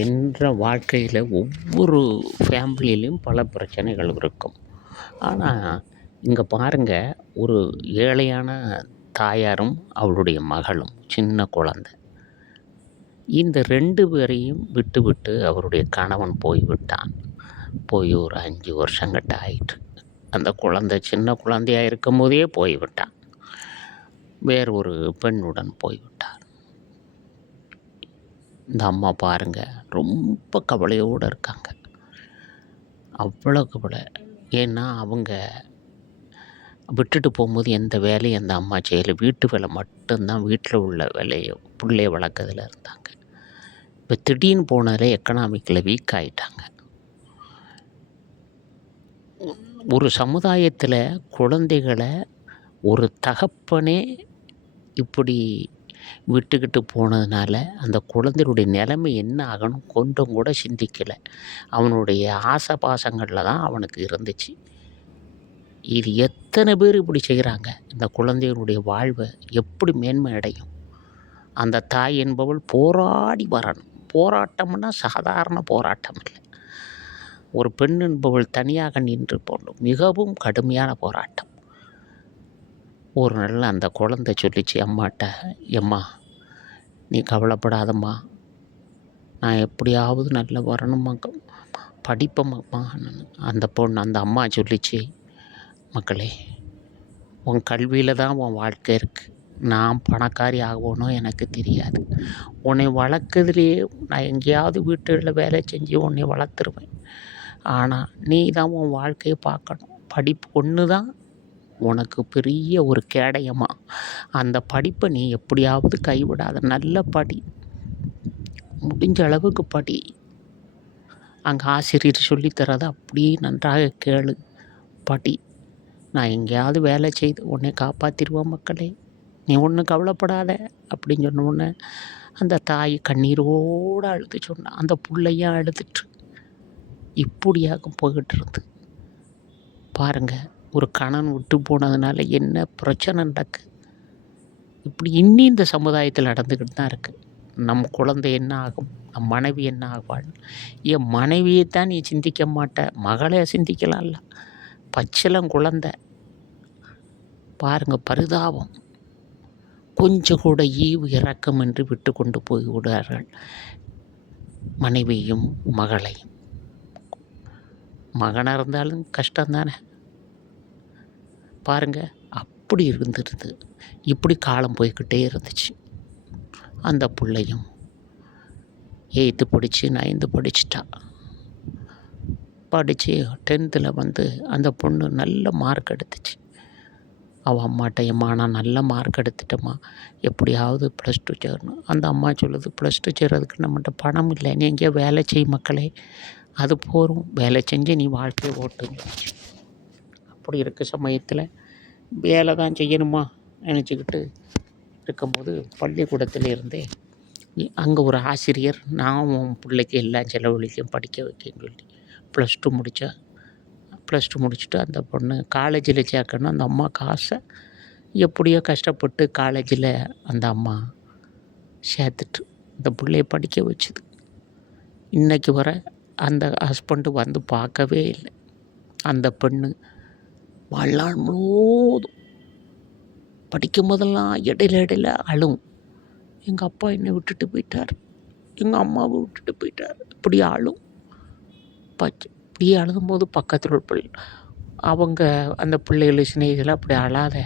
என்ற வாழ்க்கையில் ஒவ்வொரு ஃபேமிலியிலையும் பல பிரச்சனைகள் இருக்கும். ஆனால் இங்கே பாருங்கள், ஒரு ஏழையான தாயாரும் அவளுடைய மகளும் சின்ன குழந்தை, இந்த 2 பேரையும் விட்டு அவருடைய கணவன் போய்விட்டான். போய் ஒரு 5 வருஷங்கிட்ட ஆயிற்று. அந்த குழந்தை சின்ன குழந்தையாக இருக்கும் போதே போய்விட்டான். வேறு ஒரு பெண்ணுடன் போய்விட்டார். இந்த அம்மா பாருங்கள், ரொம்ப கவலையோடு இருக்காங்க. அவ்வளோ கவலை. ஏன்னா அவங்க விட்டுட்டு போகும்போது எந்த வேலையும் அந்த அம்மா செய்யலை. வீட்டு வேலை மட்டும்தான், வீட்டில் உள்ள வேலையை பிள்ளைய வளர்க்கறதுல இருந்தாங்க. இப்போ திடீர்னு போனதில் எக்கனாமிக்கில் வீக் ஆகிட்டாங்க. ஒரு சமுதாயத்தில் குழந்தைகளை ஒரு தகப்பனே இப்படி விட்டுக்கிட்டு போனதுனால அந்த குழந்தையுடைய நிலைமை என்ன ஆகணும் கொஞ்சம் கூட சிந்திக்கலை. அவனுடைய ஆசை பாசங்களில் தான் அவனுக்கு இருந்துச்சு. இது எத்தனை பேர் இப்படி செய்கிறாங்க? இந்த குழந்தைகளுடைய வாழ்வை எப்படி மேன்மை அடையும்? அந்த தாய் என்பவள் போராடி வரணும். போராட்டம்னா சாதாரண போராட்டம் இல்லை. ஒரு பெண் என்பவள் தனியாக நின்று போகணும். மிகவும் கடுமையான போராட்டம். ஒரு நாள் அந்த குழந்தை சொல்லிச்சு அம்மாட்ட, எம்மா நீ கவலைப்படாதம்மா, நான் எப்படியாவது நல்லா வரணும்மா, படிப்பம்மா. அந்த அம்மா சொல்லிச்சு, மக்களே, உன் கல்வியில் தான் உன் வாழ்க்கை இருக்குது. நான் பணக்காரி ஆகணும் எனக்கு தெரியாது. உன்னை வளர்க்குறதுலேயே நான் எங்கேயாவது வீட்டுகளில் வேலை செஞ்சு உன்னை வளர்த்துருவேன். ஆனால் நீ தான் உன் வாழ்க்கையை பார்க்கணும். படிப்பு ஒன்று தான் உனக்கு பெரிய ஒரு கேடயமா. அந்த படிப்பை நீ எப்படியாவது கைவிடாத. நல்ல படி, முடிஞ்ச அளவுக்கு படி. அங்கே ஆசிரியர் சொல்லித்தரதை அப்படியே நன்றாக கேளு, படி. நான் எங்கேயாவது வேலை செய்து உன்னை காப்பாற்றிடுவேன் மக்களே, நீ ஒன்றும் கவலைப்படாத அப்படின்னு சொன்ன உடனே அந்த தாய் கண்ணீரோடு அழுது சொன்னான். அந்த பிள்ளையும் அழுதுட்டு இப்படியாக போய்கிட்டு இருந்து பாருங்கள், ஒரு கணவன் விட்டு போனதுனால என்ன பிரச்சனை நடக்கு. இப்படி இன்னும் இந்த சமுதாயத்தில் நடந்துக்கிட்டு தான் இருக்குது. நம்ம குழந்தை என்ன ஆகும், நம் மனைவி என்ன ஆகுவாள்? என் மனைவியை தான் நீ சிந்திக்க மாட்ட, மகளை சிந்திக்கலாம்ல. பச்சிலம் குழந்தை பாருங்கள், பரிதாபம். கொஞ்சம் கூட ஈவு இறக்கம் என்று விட்டு கொண்டு போய் விடுவார்கள் மனைவியும் மகளையும். மகனாக இருந்தாலும் கஷ்டம்தானே பாருங்கள். அப்படி இருந்துருது. இப்படி காலம் போய்கிட்டே இருந்துச்சு. அந்த பிள்ளையும் 8th படித்து 9th படிச்சுட்டா. படித்து 10th வந்து அந்த பொண்ணு நல்ல மார்க் எடுத்துச்சு. அவள் அம்மாட்ட, எம்மா நான் நல்ல மார்க் எடுத்துட்டேம்மா, எப்படியாவது +2 சேரணும். அந்த அம்மா சொல்லுது, +2 சேர்றதுக்கு நம்மகிட்ட பணம் இல்லை, நீ எங்கேயோ வேலை செய் மக்களே, அது போகும், வேலை செஞ்சு நீ வாழ்க்கையை ஓட்டுங்க. அப்படி இருக்க சமயத்தில் வேலை தான் செய்யணுமா நினச்சிக்கிட்டு இருக்கும்போது பள்ளிக்கூடத்தில் இருந்தே அங்கே ஒரு ஆசிரியர், நான் உன் பிள்ளைக்கு எல்லாம் செலவழிக்கும், படிக்க வைக்கன்னு சொல்லி +2 முடித்தா. +2 முடிச்சுட்டு அந்த பொண்ணு காலேஜில் சேர்க்கணும். அந்த அம்மா காசை எப்படியோ கஷ்டப்பட்டு காலேஜில் அந்த அம்மா சேர்த்துட்டு அந்த பிள்ளைய படிக்க வச்சுது. இன்றைக்கி வர அந்த ஹஸ்பண்டு வந்து பார்க்கவே இல்லை. அந்த பெண்ணு வாழ்நாள் முழுவதும் படிக்கும் போதெல்லாம் இடையில அழும். எங்கள் அப்பா என்னை விட்டுட்டு போயிட்டார், எங்கள் அம்மாவை விட்டுட்டு போயிட்டார், இப்படி அழும். இப்படியே அழுதும்போது பக்கத்தில் ஒரு பிள்ளை, அவங்க அந்த பிள்ளைகள் சிநேகிதெல்லாம் அப்படி அழாத,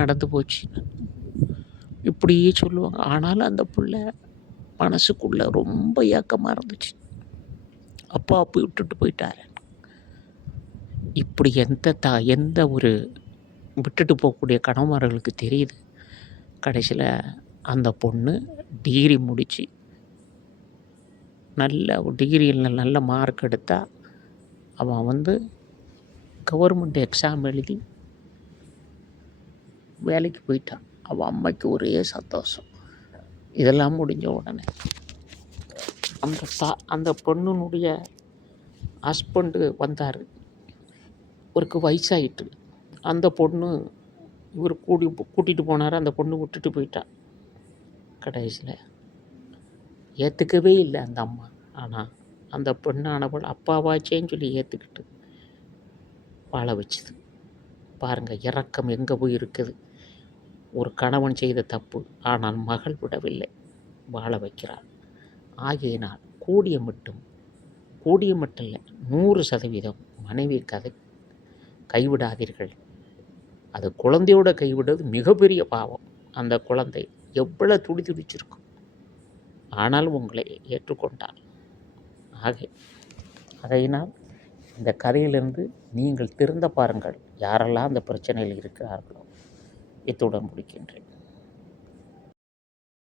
நடந்து போச்சு இப்படியே சொல்லுவாங்க. ஆனாலும் அந்த பிள்ளை மனசுக்குள்ளே ரொம்ப ஏக்கமாக இருந்துச்சு, அப்பா அப்படி விட்டுட்டு போயிட்டார். இப்படி எந்த ஒரு விட்டுட்டு போகக்கூடிய கணவன்மார்களுக்கு தெரியுது. கடைசியில் அந்த பொண்ணு டிகிரி முடித்து நல்ல டிகிரியில் நல்ல மார்க் எடுத்தா. அவன் வந்து கவர்மெண்ட் எக்ஸாம் எழுதி வேலைக்கு போயிட்டான். அவன் அம்மைக்கு ஒரே சந்தோஷம். இதெல்லாம் முடிஞ்ச உடனே அந்த பொண்ணுனுடைய ஹஸ்பண்டு வந்தார். இவருக்கு வயசாகிட்டு. அந்த பொண்ணு இவர் கூட்டிகிட்டு போனார். அந்த பொண்ணு விட்டுட்டு போயிட்டா. கடைசியில் ஏற்றுக்கவே இல்லை அந்த அம்மா. ஆனால் அந்த பெண்ணானவள் அப்பாவாச்சேன்னு சொல்லி ஏற்றுக்கிட்டு வாழ வச்சுது. பாருங்கள், இரக்கம் எங்கே போய் இருக்குது. ஒரு கணவன் செய்த தப்பு, ஆனால் மகள் விடவில்லை, வாழ வைக்கிறாள். ஆகையினால் கூடிய மட்டும் இல்லை, 100% மனைவி கைவிடாதீர்கள். அது குழந்தையோட கைவிடுறது மிகப்பெரிய பாவம். அந்த குழந்தை எவ்வளோ துடிச்சிருக்கும், ஆனாலும் உங்களை ஏற்றுக்கொண்டாள். ஆகையினால் இந்த கதையிலிருந்து நீங்கள் திருந்த பாருங்கள். யாரெல்லாம் அந்த பிரச்சனையில் இருக்கிறார்களோ. இத்துடன் முடிக்கின்றேன்.